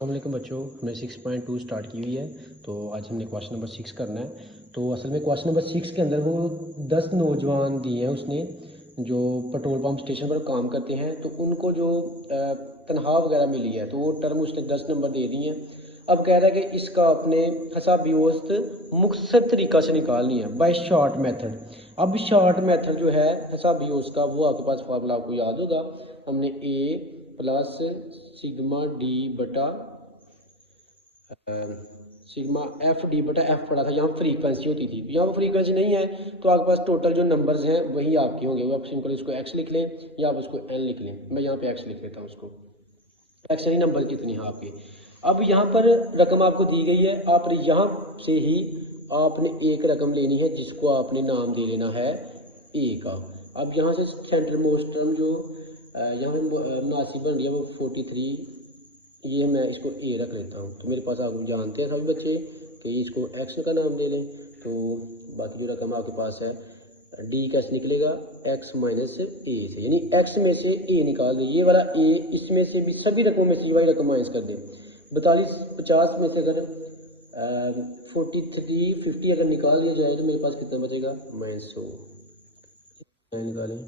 अस्सलामुअलैकुम बच्चों, हमने 6.2 स्टार्ट की हुई है। तो आज हमने क्वेश्चन नंबर 6 करना है। तो असल में क्वेश्चन नंबर 6 के अंदर वो 10 नौजवान दिए हैं उसने जो पेट्रोल पंप स्टेशन पर काम करते हैं। तो उनको जो तनख्वाह वगैरह मिली है तो वो टर्म उसने 10 नंबर दे दी हैं। अब कह रहा है कि इसका अपने हिसाबी औसत मुख्तसर तरीक़ा से निकालनी है बाय शॉर्ट मेथड। अब शॉर्ट मेथड जो है हिसाबी औसत का वो आपके पास फार्मूला आपको याद होगा। हमने ए प्लस सिग्मा डी बटा सिग्मा एफ डी बटा एफ पढ़ा था। यहाँ फ्रीक्वेंसी होती थी, यहाँ पर फ्रीक्वेंसी नहीं है तो आपके पास टोटल जो नंबर्स हैं वही आपके होंगे। वो आप सिंपल इसको एक्स लिख लें या आप उसको एन लिख लें। मैं यहाँ पे एक्स लिख लेता हूँ, उसको एक्स यानी नंबर कितने हैं आपके। अब यहाँ पर रकम आपको दी गई है, आप यहाँ से ही आपने एक रकम लेनी है जिसको आपने नाम दे लेना है ए का। अब यहाँ से सेंटर मोस्ट टर्म जो यहाँ पर मुनासिब बन रही है वो 43, ये मैं इसको ए रख लेता हूँ। तो मेरे पास आप जानते हैं सभी बच्चे कि इसको एक्स का नाम दे लें। तो बाकी जो रकम आपके पास है डी कैसे निकलेगा, एक्स माइनस ए से, यानी एक्स में से ए निकाल दें। ये वाला ए इसमें से भी सभी रकमों में से वही रकम माइनस कर दें। 42 50 में से अगर 43 50 अगर निकाल दिया जाए तो मेरे पास कितना बचेगा, -100 निकालें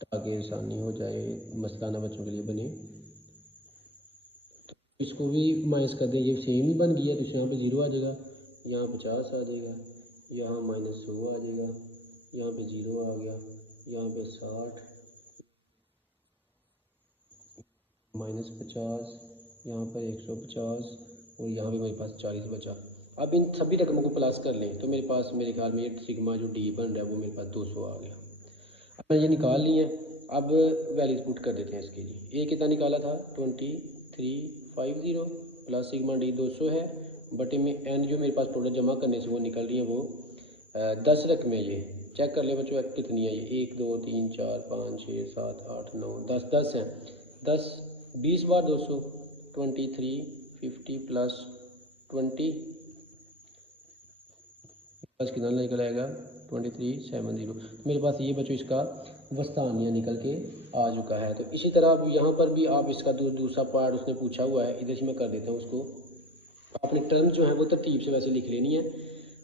ताकि आसानी हो जाए, मसला ना बच्चों के लिए बने। इसको भी माइनस कर दें, ये सेम ही बन गया तो यहाँ पे 0 आ जाएगा, यहाँ 50 आ जाएगा, यहाँ -100 आ जाएगा, यहाँ पे 0 आ गया, यहाँ पे 60 -50, यहाँ पर 150 और यहाँ पे मेरे पास 40 बचा। अब इन सभी रकमों को प्लस कर लें तो मेरे पास मेरे ख्याल में सिग्मा जो डी बन रहा है वो मेरे पास 200 आ गया। अब मैं ये निकाल ली है। अब वैल्यूज पुट कर देते हैं इसके लिए। ए कितना निकाला था 2350 प्लस सिग्मा डी 200 है बटे में एन जो मेरे पास टोटल जमा करने से वो निकल रही है वो 10 रकमें। ये चेक कर ले बच्चों कितनी है, ये 1 2 3 4 5 6 7 8 9 10 10 हैं। 10 20 बार 200 2350 प्लस 20 प्लस कितना निकल आएगा 2370। मेरे पास ये बच्चों इसका वस्तानिया निकल के आ चुका है। तो इसी तरह अब यहाँ पर भी आप इसका दूसरा पार्ट उसने पूछा हुआ है, इधर से मैं कर देता हूँ उसको। आपने टर्म जो है वो तरतीब से वैसे लिख लेनी है,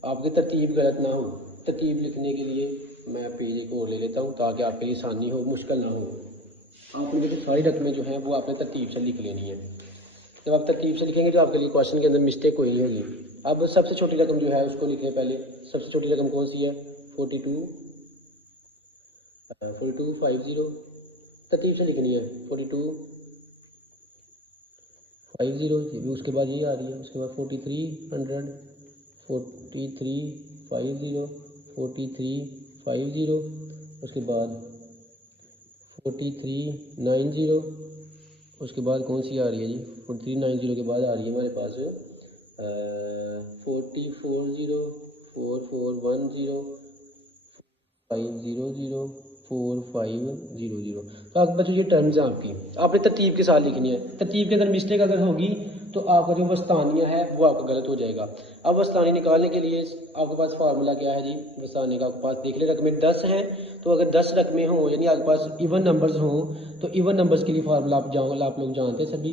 आपकी तरतीब गलत ना हो। तरतीब लिखने के लिए मैं पेज एक और ले लेता हूँ ताकि आपके लिए आसानी हो, मुश्किल ना हो। आपने देखो सारी रकमें जो हैं वो आपने तरतीब से लिख लेनी है। जब आप तरतीब से लिखेंगे तो आपके लिए क्वेश्चन के अंदर मिस्टेक कोई नहीं होगी। अब सबसे छोटी रकम जो है उसको लिखें पहले। सबसे छोटी रकम कौन सी है 42 4250, तरतीब से लिखनी है 4250। उसके बाद ये आ रही है, उसके बाद 4300 4350 4350, उसके बाद 4390, उसके बाद कौन सी आ रही है जी 4390 के बाद आ रही है हमारे पास 4040 4410 500 4500। तो आप बच्चों ये टर्म्स हैं आपकी, आपने तरतीब के साथ लिखनी है। तरतीब के अंदर मिस्टेक अगर होगी तो आपका जो वस्तानिया है वो आपका गलत हो जाएगा। अब वस्तानी निकालने के लिए आपके पास फार्मूला क्या है जी, वस्तानी का आपके पास देख ले रकमें 10 हैं। तो अगर 10 रकमें हों यानी आपके पास इवन नंबर्स हों तो इवन नंबर्स के लिए फार्मूला आप लोग जानते हैं सभी।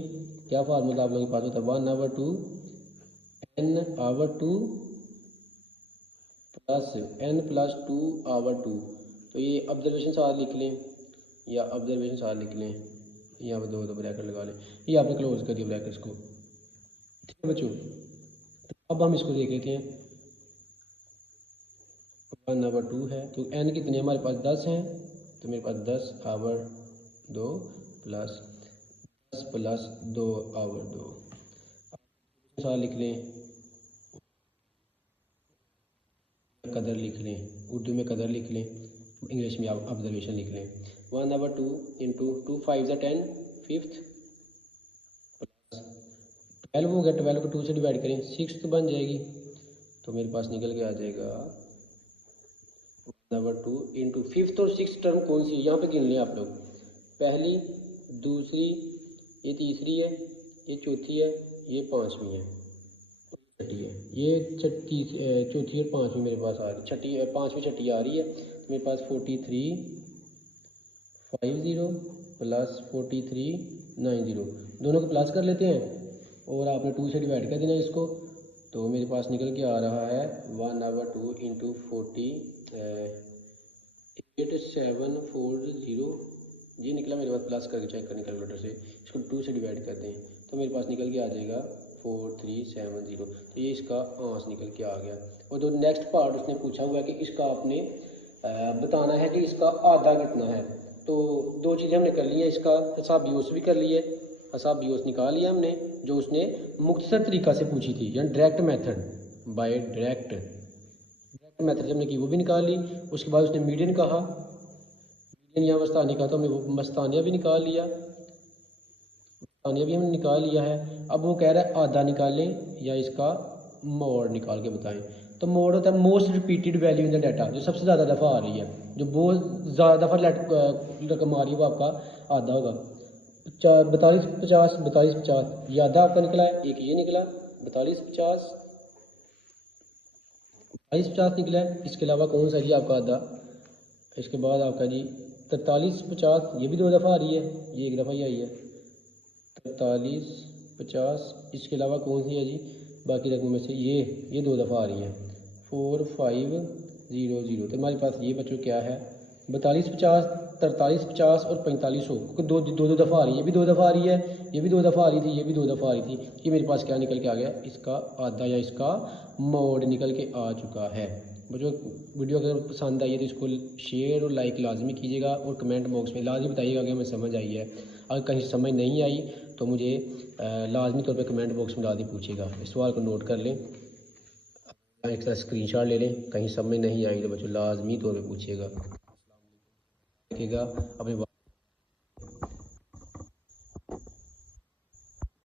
क्या फार्मूला आप लोगों के पास होता है 1/2 n/2 प्लस n+2/2। तो ये ऑब्जर्वेशन साथ लिख लें या ऑब्जर्वेशन साथ लिख लें, यहाँ पर दो ब्रैकेट लगा लें, ये आपने क्लोज कर दिया ब्रैकेट्स को। ठीक है बच्चों, तो अब हम इसको देख लेते हैं। 1/2 है तो n कितने हमारे पास 10 हैं, तो मेरे पास 10/2 प्लस 10+2/2 साथ लिख लें, कदर लिख लें, उर्दू में कदर लिख लें, इंग्लिश में आप ऑब्जर्वेशन लिख लें। 1/2 इंटू 2 5 10 5th प्लस 12 हो गया, 12 को 2 से डिवाइड करें 6 बन जाएगी। तो मेरे पास निकल के आ जाएगा 1/2 इंटू 5th और 6th टर्म कौन सी है यहाँ पे गिन लें आप लोग। पहली, दूसरी, ये तीसरी है, ये चौथी है, ये पाँचवीं है, छठी है, ये चौथी और पाँचवीं मेरे पास आ रही, छठी पाँचवीं छठी आ रही है। तो मेरे पास 4350 प्लस 4390 दोनों को प्लस कर लेते हैं और आपने 2 से डिवाइड कर देना इसको, तो मेरे पास निकल के आ रहा है 1/2 इंटू 40 8740 ये निकला मेरे पास। प्लस करके चेक करने कैलकुलेटर से, इसको 2 से डिवाइड करते हैं तो मेरे पास निकल के आ जाएगा 4370। तो ये इसका आंसर निकल के आ गया। और जो नेक्स्ट पार्ट उसने पूछा हुआ है कि इसका आपने बताना है कि इसका आधा कितना है। तो दो चीज़ें हमने कर ली हैं, इसका हिसाब यूस भी कर लिए, हिसाब यूस निकाल लिया हमने जो उसने मुख्तसर तरीका से पूछी थी, यानी direct method, by direct method हमने की वो भी निकाल ली। उसके बाद उसने मीडियन कहा, मीडियन या मस्तानी का, तो हमने वो मस्तानिया भी निकाल लिया, मस्तानिया भी हमने निकाल लिया है। अब वो कह रहा है आधा निकालें या इसका मोड निकाल के बताएं। तो मोड होता है most repeated value in the data, जो सबसे ज़्यादा दफ़ा आ रही है, जो बहुत ज़्यादा दफ़ा रकम आ रही है वो आपका आधा होगा। 42 50 42 50 ये आधा आपका निकला है। एक ये निकला 42 50 22 50 निकला है। इसके अलावा कौन सा जी आपका आधा? इसके बाद आपका जी 43 50 ये भी 2 दफ़ा आ रही है, ये 1 दफ़ा ही आई है 43 50। इसके अलावा कौन सी है जी बाकी रकमों में से? ये 2 दफ़ा आ रही है 4500। तो हमारे पास ये बच्चों क्या है 42 50 43 50 और 4500, क्योंकि दो दफ़ा आ रही है, ये भी 2 दफ़ा आ रही है, ये भी 2 दफ़ा आ रही थी, ये भी 2 दफ़ा आ रही थी। ये मेरे पास क्या निकल के आ गया? इसका आधा या इसका मोड निकल के आ चुका है। बच्चों वीडियो अगर पसंद आई है तो इसको शेयर और लाइक लाजमी कीजिएगा और कमेंट बॉक्स में लाजमी बताइएगा कि हमें समझ आई है। अगर कहीं समझ नहीं आई तो मुझे लाजमी तौर पे कमेंट बॉक्स में लाजमी पूछिएगा। इस सवाल को नोट कर लें, एक तरह स्क्रीनशॉट ले लें। कहीं समझ नहीं आई तो बच्चों लाजमी तौर पे पूछिएगा, देखिएगा अपने